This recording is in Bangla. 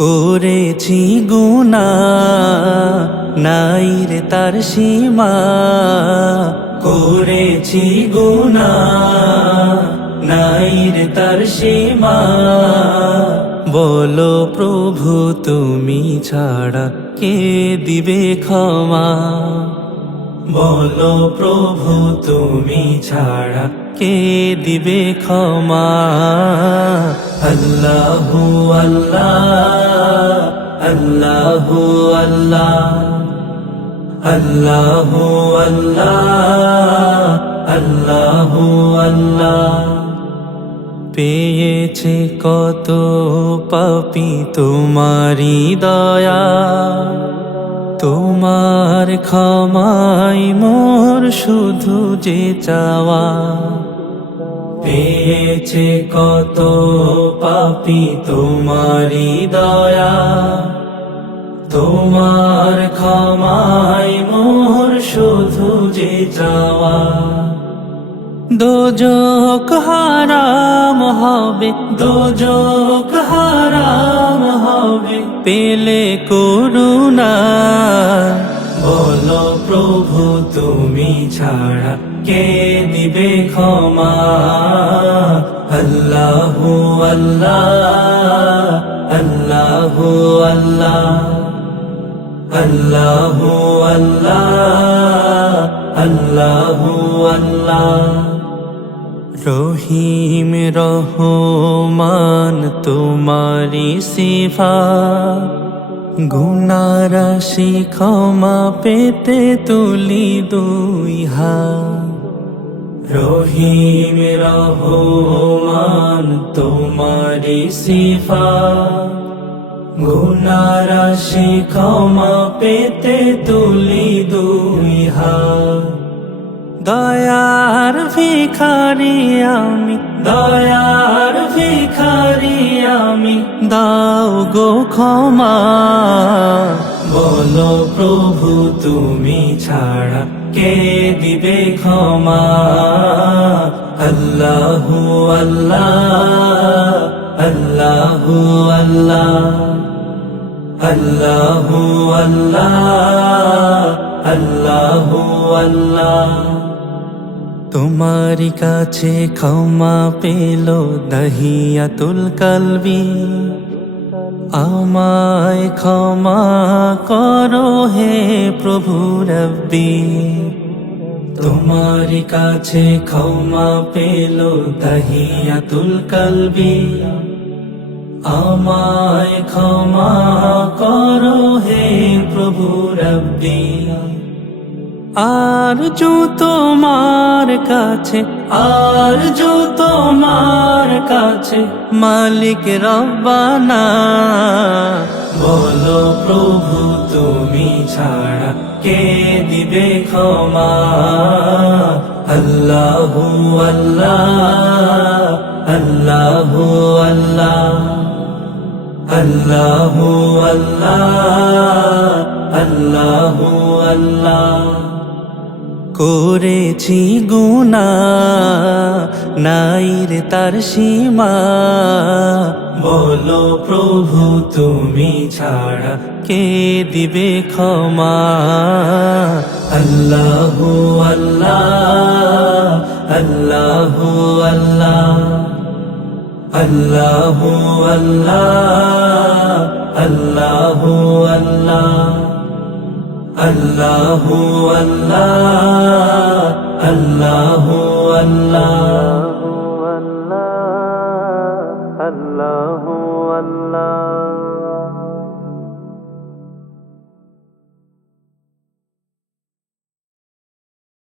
করেছি গুনাহ নাই রে তার সীমা, করেছি গুনাহ নাই রে তার সীমা। বলো প্রভু তুমি ছাড়া কে দিবে ক্ষমা, বলো প্রভু তুমি ছাড়া কে দিবে ক্ষমা। আল্লাহু আল্লাহ আল্লাহু আল্লাহ আল্লাহু আল্লাহ আল্লাহু আল্লাহ। পেয়েছে কত পাপী তোমারি দয়া, তোমার ক্ষমাই মোর শুধু যে চাওয়া। পেয়েছে কত পাপী তোমারি দয়া, তোমার ক্ষমাই মোর শুধু যে চাওয়া। দোজখ হারাম হবে, দোজখ হারাম হবে পেলে করুণা। বলো প্রভু তুমি ছাড়া কে দিবে ক্ষমা। আল্লাহু আল্লাহ আল্লাহু আল্লাহ আল্লাহু আল্লাহ আল্লাহু আল্লাহ। রহিম রহমান তোমারি সিফাত, গুনাহ রাশি ক্ষমা পেতে তুলি দুই হাত। রহিম রহমান তোমারি সিফাত, গুনাহ রাশি ক্ষমা পেতে তুলি দুই হাত। দয়ার ভিখারি আমি, দয়ার ভিখারি আমি, দাও গো ক্ষমা। বলো প্রভু তুমি ছাড়া কে দিবে ক্ষমা। আল্লাহু আল্লাহ আল্লাহু আল্লাহ আল্লাহু আল্লাহ আল্লাহু আল্লাহ। তোমারি কাছে ক্ষমা পেল দাহিয়াতুল কলবি, আমায় ক্ষমা করো হে প্রভু রব্বি। তোমারি কাছে ক্ষমা পেল দাহিয়াতুল কলবি, আমায় ক্ষমা করো হে প্রভু রব্বি। আরজু তোমার কাছে, আরজু তোমার কাছে মালিক রব্বানা। বলো প্রভু তুমি ছাড়া কে দিবে ক্ষমা। আল্লাহু আল্লাহ আল্লাহু আল্লাহ আল্লাহু আল্লাহ আল্লাহু আল্লাহ। করেছি গুনাহ নাই রে তার সীমা, বলো প্রভু তুমি ছাড়া কে দিবে ক্ষমা। আল্লাহু আল্লাহ আল্লাহু আল্লাহ আল্লাহু আল্লাহ আল্লাহু আল্লাহ আল্লাহু আল্লাহ আল্লাহু আল্লাহ।